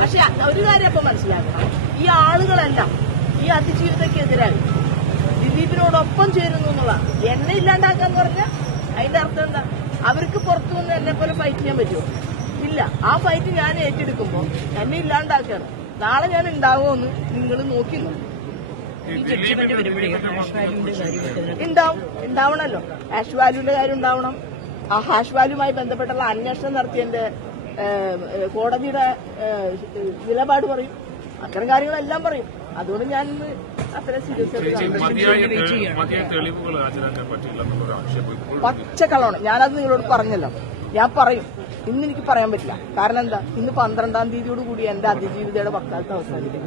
പക്ഷെ ഒരു കാര്യം അപ്പൊ മനസ്സിലാക്കണം. ഈ ആളുകളെല്ലാം ഈ അതിജീവിതക്കെതിരായി ദിലീപിനോടൊപ്പം ചേരുന്നു എന്നുള്ളതാണ് എന്നെ ഇല്ലാണ്ടാക്കാന്ന് പറഞ്ഞാൽ അതിന്റെ അർത്ഥം എന്താ? അവർക്ക് പുറത്തു നിന്ന് എന്നെ പോലെ ഫൈറ്റ് ചെയ്യാൻ പറ്റുമോ? ഇല്ല. ആ ഫൈറ്റ് ഞാൻ ഏറ്റെടുക്കുമ്പോൾ എന്നെ ഇല്ലാണ്ടാക്കാണ്. നാളെ ഞാൻ ഉണ്ടാവുമെന്ന് നിങ്ങൾ നോക്കി ഉണ്ടാവും. ഉണ്ടാവണല്ലോ. ഹാഷ് വാല്യൂന്റെ കാര്യം ഉണ്ടാവണം. ആ ഹാഷ് വാല്യൂമായി ബന്ധപ്പെട്ടുള്ള അന്വേഷണം നടത്തിയതിന്റെ കോടതിയുടെ നിലപാട് പറയും. അത്തരം കാര്യങ്ങളെല്ലാം പറയും. അതുകൊണ്ട് ഞാൻ പച്ച പച്ചക്കള്ളമാണ് ഞാനത് നിങ്ങളോട് പറഞ്ഞല്ലോ. ഞാൻ പറയും. ഇന്ന് എനിക്ക് പറയാൻ പറ്റില്ല. കാരണം എന്താ? ഇന്ന് പന്ത്രണ്ടാം തീയതിയോട് കൂടി എന്റെ അതിജീവിതയുടെ വക്കാലത്ത് അവസാനിക്കും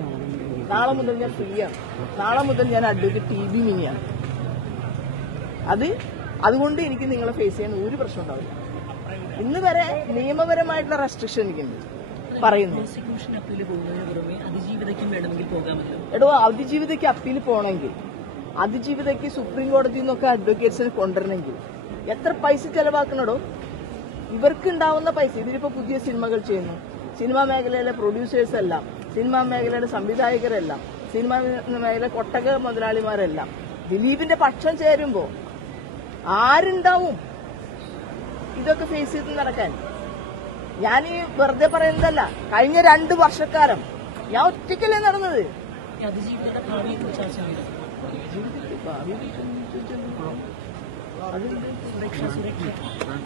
നാളെ മുതൽ ഞാൻ ഫ്രീ ആണ്. നാളെ മുതൽ ഞാൻ അഡ്വക്കേറ്റ് ടി ബി മിനിയാണ്. അത് അതുകൊണ്ട് എനിക്ക് നിങ്ങളെ ഫേസ് ചെയ്യാൻ ഒരു പ്രശ്നം ഉണ്ടാവില്ല. ഇന്ന് വരെ നിയമപരമായിട്ടുള്ള റെസ്ട്രിക്ഷൻ എനിക്കുണ്ട് പറയുന്നു. എടോ അതിജീവിതയ്ക്ക് അപ്പീൽ പോകണമെങ്കിൽ അതിജീവിതയ്ക്ക് സുപ്രീം കോടതിയിൽ നിന്നൊക്കെ അഡ്വക്കേറ്റ്സിനെ കൊണ്ടുവരണമെങ്കിൽ എത്ര പൈസ ചെലവാക്കണടോ? ഇവർക്ക് ഉണ്ടാവുന്ന പൈസ ഇതിലിപ്പോ പുതിയ സിനിമകൾ ചെയ്യുന്നു. സിനിമാ മേഖലയിലെ പ്രൊഡ്യൂസേഴ്സ് എല്ലാം സിനിമാ മേഖലയിലെ സംവിധായകരെല്ലാം സിനിമാ മേഖല കൊട്ടക മുതലാളിമാരെല്ലാം ദിലീപിന്റെ പക്ഷം ചേരുമ്പോ ആരുണ്ടാവും? ഇതൊക്കെ ഫേസ് ചെയ്ത് നടക്കാൻ. ഞാൻ ഈ വെറുതെ പറയുന്നതല്ല. കഴിഞ്ഞ രണ്ട് വർഷക്കാലം ഞാൻ ഒറ്റയ്ക്കല്ലേ നടന്നത്.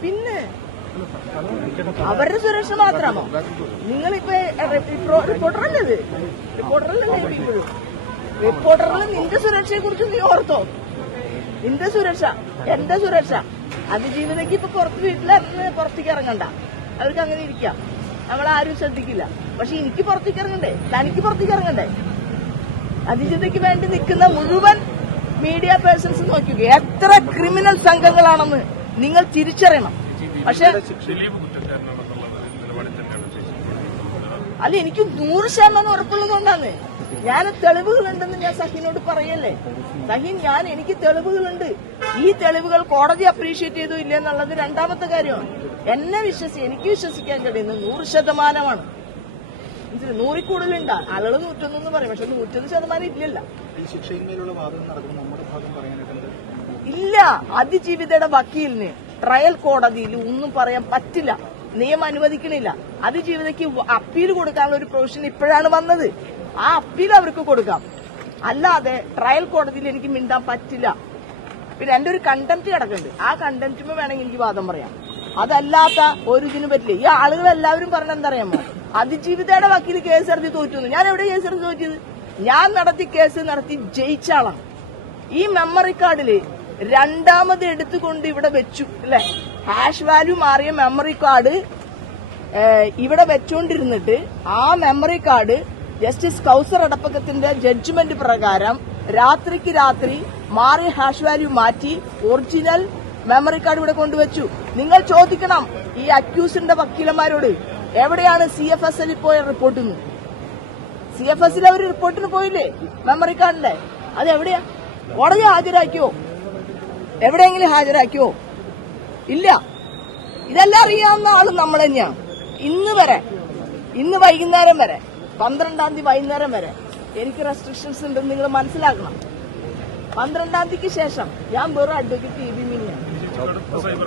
പിന്നെ അവരുടെ സുരക്ഷ മാത്രമാണോ? നിങ്ങളിപ്പോ റിപ്പോർട്ടറല്ലേ ഇത്? റിപ്പോർട്ടറല്ലേ ഇപ്പോഴും? റിപ്പോർട്ടറിൽ നിന്റെ സുരക്ഷയെ കുറിച്ച് നീ ഓർത്തോ? നിന്റെ സുരക്ഷ എന്റെ സുരക്ഷ. അതിജീവിതയ്ക്ക് ഇപ്പൊ പുറത്ത് വീട്ടിലിറങ്ങി പുറത്തേക്ക് ഇറങ്ങണ്ട. അവർക്ക് അങ്ങനെ ഇരിക്കാം. നമ്മളാരും ശ്രദ്ധിക്കില്ല. പക്ഷെ എനിക്ക് പുറത്തേക്ക് ഇറങ്ങണ്ടേ? തനിക്ക് പുറത്തേക്ക് ഇറങ്ങണ്ടേ? അതിജീവിതയ്ക്ക് വേണ്ടി നിൽക്കുന്ന മുഴുവൻ മീഡിയ പേഴ്സൺസ് നോക്കുക എത്ര ക്രിമിനൽ സംഘങ്ങളാണെന്ന് നിങ്ങൾ തിരിച്ചറിയണം. പക്ഷെ അല്ല എനിക്ക് നൂറ് ശതമാനം ഉറപ്പുള്ളതുകൊണ്ടാണ് ഞാൻ തെളിവുകളുണ്ടെന്ന് ഞാൻ സഹിനോട് പറയല്ലേ? സഹിൻ ഞാൻ എനിക്ക് തെളിവുകളുണ്ട്. ഈ തെളിവുകൾ കോടതി അപ്രീഷിയേറ്റ് ചെയ്തു ഇല്ല എന്നുള്ളത് രണ്ടാമത്തെ കാര്യമാണ്. എന്നെ വിശ്വസി എനിക്ക് വിശ്വസിക്കാൻ കഴിയുന്നത് നൂറ് ശതമാനമാണ്? നൂറിൽ കൂടുതലുണ്ട് ആളുകൾ നൂറ്റൊന്നെന്ന് പറയും. പക്ഷെ നൂറ്റൊന്ന് ശതമാനം ഇല്ലല്ല. ഇല്ല. അതിജീവിതയുടെ വക്കീലിന് ട്രയൽ കോടതിയിൽ ഒന്നും പറയാൻ പറ്റില്ല. നിയമം അനുവദിക്കണില്ല. അതിജീവിതയ്ക്ക് അപ്പീൽ കൊടുക്കാനുള്ള ഒരു പ്രൊവിഷൻ ഇപ്പോഴാണ് വന്നത്. ആ അപ്പീൽ അവർക്ക് കൊടുക്കാം. അല്ലാതെ ട്രയൽ കോടതിയിൽ എനിക്ക് മിണ്ടാൻ പറ്റില്ല. പിന്നെ എന്റെ ഒരു കണ്ടന്റ് കിടക്കുന്നുണ്ട്. ആ കണ്ടന്റും വേണമെങ്കിൽ എനിക്ക് വാദം പറയാം. അതല്ലാത്ത ഒരു ഇതിനും പറ്റില്ല. ഈ ആളുകൾ എല്ലാവരും പറഞ്ഞ എന്തറിയാമോ അതിജീവിതയുടെ വക്കീൽ കേസ് നടത്തി തോറ്റുന്നു ഞാൻ എവിടെ കേസ് എടുത്ത് തോറ്റിയത്? ഞാൻ നടത്തി കേസ് നടത്തി ജയിച്ച ആളാണ്. ഈ മെമ്മറി കാർഡിൽ രണ്ടാമത് എടുത്തുകൊണ്ട് ഇവിടെ വെച്ചു അല്ലെ? ഹാഷ് വാല്യൂ മാറിയ മെമ്മറി കാർഡ് ഇവിടെ വെച്ചുകൊണ്ടിരുന്നിട്ട് ആ മെമ്മറി കാർഡ് ജസ്റ്റിസ് കൗസർ അടപ്പകത്തിന്റെ ജഡ്ജ്മെന്റ് പ്രകാരം രാത്രിക്ക് രാത്രി മാറിയ ഹാഷ് വാല്യൂ മാറ്റി ഒറിജിനൽ മെമ്മറി കാർഡ് ഇവിടെ കൊണ്ടുവച്ചു. നിങ്ങൾ ചോദിക്കണം ഈ അക്യൂസിന്റെ വക്കീലന്മാരോട് എവിടെയാണ് സി എഫ് എസ് എല്ലിൽ പോയ റിപ്പോർട്ട് സി എഫ് എസിൽ അവർ റിപ്പോർട്ടിന് പോയില്ലേ? മെമ്മറി കാർഡിന്റെ അത് എവിടെയാ കോടതി ഹാജരാക്കിയോ? എവിടെയെങ്കിലും ഹാജരാക്കിയോ? ഇല്ല ഇതെല്ലാം അറിയാവുന്ന ആൾ നമ്മൾ തന്നെയാണ് ഇന്ന് വരെ ഇന്ന് വൈകുന്നേരം വരെ പന്ത്രണ്ടാം തീയതി വൈകുന്നേരം വരെ എനിക്ക് റെസ്ട്രിക്ഷൻസ് ഉണ്ടെന്ന് നിങ്ങൾ മനസ്സിലാക്കണം പന്ത്രണ്ടാം തീയതിക്ക് ശേഷം ഞാൻ വെറും അഡ്വക്കേറ്റ് സൈബർ